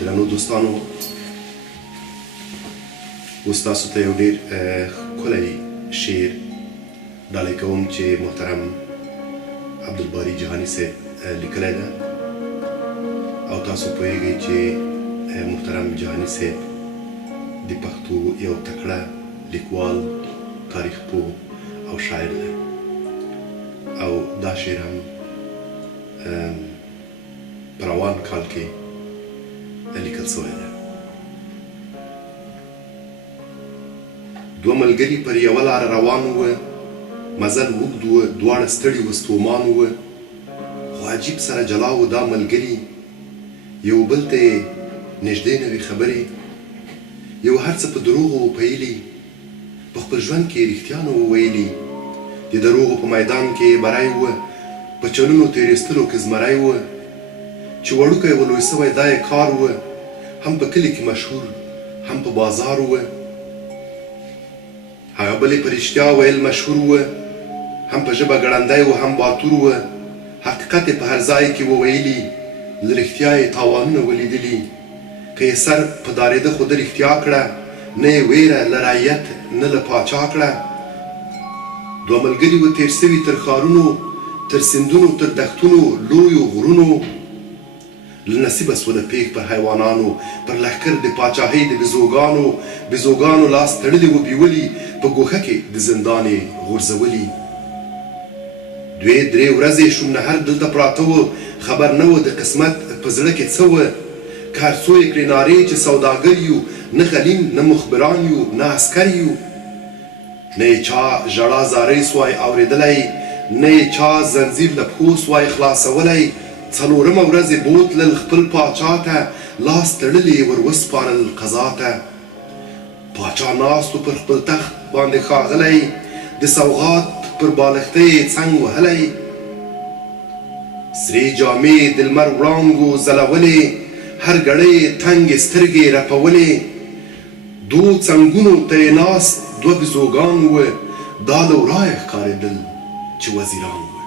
درنو دوستانو، اوس تاسو ته یو ډېر ښکلی شعر ډالۍ کوم چې محترم عبدالباری جهانی صاحب لیکلی ده او تاسو پوهیږئ چې محترم جهانی صاحب د پښتو یو تکړه لیکوال، تاریخ پوه او شاعر دی او دا شعر هم په روان کال کې لیکل سوی دی. دوه ملګري پر یوه لاره روان وه، مزل اوږد وه، دواړه ستړي و ستومان وه، خو عجیب سره جلا و دا ملګري، یو بل ته یې نږدې نه وي خبرې، یو هر څه په دروغو وپیلي، په خپل ژوند کې یې رښتیا نه وه ویلي. د دروغو په میدان کې یې بری وه، په چلونو تېرېستلو کې زمری وه، چې وړوکی و لوی سوی دا یې کار وه، هم په کلي کې مشهور هم په بازار وه. هغه بل یې په رښتیا ویل مشهور وه، هم په ژبه ګړندی و هم باتور وه، حقیقت یې په هر ځای کې وویلي، له رښتیا یې تاوانونه ولیدلي. که یې سر په دارېده خو ده رښتیا کړه، نه یې ویره له رعیت نه له پاچا کړه. دوه ملګري و تېر سوي تر ښارونو، تر سیندونو، تر دښتونو، لویو غرونو، له نصیبه سوله پیښ پر حیوانانو، پر لښکر د پاچاهۍ د بیزوګانو لاس تړلي و بیولي، په ګوښه کې د زندان یې غورځولي. دوې درې ورځې شومنهر دلته پراته و، خبر نه و د قسمت په زړه کې څه وه. که هر څو یې کړې نارې چې سوداګر یو، نه غلیم نه مخبران یو نه عسکر یو. نه یې چا ژړا زاری سوای اورېدلی، نه یې چا زنځیر له پښو سوای خلاصولی. څلورمه ورځ یې بوتلل خپل پاچا ته، لاس تړلي ور وسپارل قضا ته. پاچا ناست و پر خپل تخت باندې ښاغلی، د سوغات پر بالښتۍ یې څنګ وهلی. سرې جامې د لمر وړانګو ځلولې، هر ګړی یې تنګې سترګې رپولې. دو څنګونو ته یې ناست دوه بیزوګان وه، دا له ورایه ښکارېدل چې وزیران وه.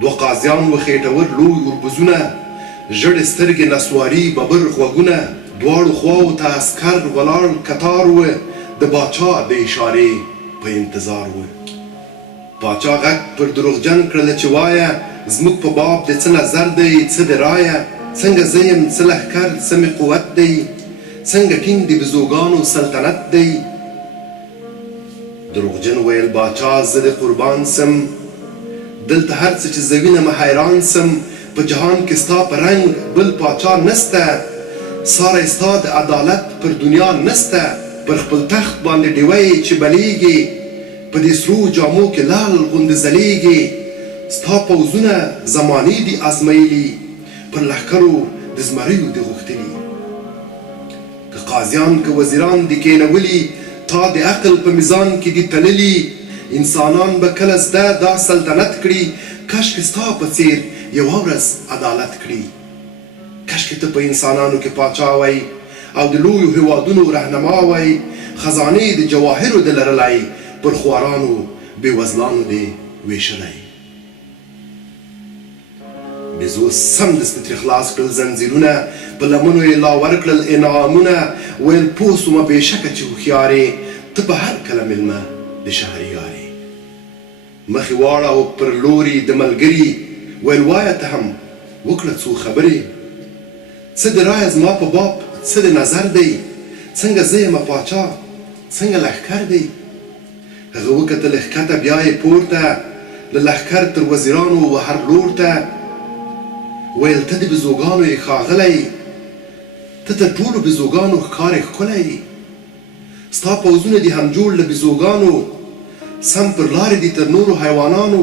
دوه قاضیان و خېټور لوی وربوزونه، ژړې سترګې نسواري ببر غوږونه. دواړو خواو ته عسکر ولاړ کتار وه، د باچا د اشارې په انتظار وه. باچا غږ پر دروغجن کړله چې وایه، زموږ په باب د څه نظر دی څه د رایه، څنګه زه یم څه لښکر څه مې قوت دی، څنګه ټینګ د بیزوګانو سلطنت دی. دروغجن ویل باچا زه د قربان سم، دلته هر څه چې زه وینم حیران سم. په جهان کې ستا په رنګ بل پاچا نسته، ساری ستا د عدالت پر دنیا نسته. پر خپل تخت باندې ډیوی چې بلیږي، په دې سرو جامو کې لال غوندې ځلیږي. ستا پوځونه زمانې دي ازمیلي، پر لښکرو د زمریو دي غوښتلي. که قاضیان که وزیران دي کېنولي، تا د عقل په میزان کې دي تللي. انسانان به کله زده دا سلطنت کړي، کشکې ستا په څېر یوه ورځ عدالت کړي. کشکې ته په انسانانو کې پاچا وی او د لویو هېوادونو رهنما وی، خزانې د جواهرو د لرلی، پر خوارانو بېوزلانو دې ویشلی. بیزو سمدستي ترې خلاص کړل زنځیرونه، په لمنو یې لا ورکړل انعامونه. ویل پوه سومه بېشکه چې هوښیارې، ته په هر کله مېلمه د شهریارې. مخې واړه پر لوري د ملګري، ویل وایه ته هم وکړه څو خبرې. څه د رایه زما په باب څه د نظر دی، څنګه زه یمه پاچا څنګه لښکر دی. هغه وکتل ښکته بیا یې پورته، له لښکر تر وزیرانو و هر لور ته. ویل ته د بیزوګانو یې ښاغلی، ته تر ټولو بیزوګانو ښکارې ښکلی. ستا پوځونه دي هم جوړ له بیزوګانو، سم پر لارې دي تر نورو حیوانانو.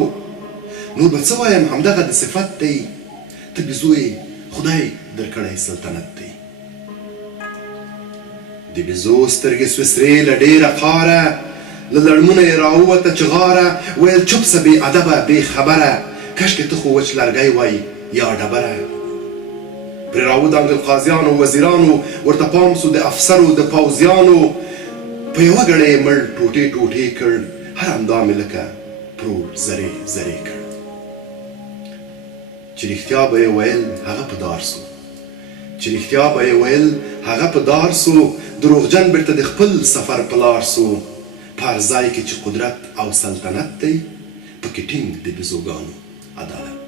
نور به څه وایم همدغه د صفت دی، ته بیزو یې خدای درکړی سلطنت دی. د بیزو سترګې سوې سرې له ډېره قاره، له لړمونه یې راووته چغاره. ویل چوپ سه بې ادبه بې خبره، کشکې ته خو وچ لرګی وای یا ډبره. پرې راودانګل قاضیانو وزیرانو، ورته پام سو د افسرو د پوځیانو. په یوه ګړۍ یې مړ ټوټې ټوټې کړ، هر اندام یې لکه پرور زرې زرې کړ. چې رښتیا به یې ویل هغه په دار سو، چې رښتیا به یې ویل هغه په دار سو، دروغجن بیرته د خپل سفر په لار سو. په هر ځای کې چې قدرت او سلطنت دی، پکې ټینګ د بیزوګانو عدالت.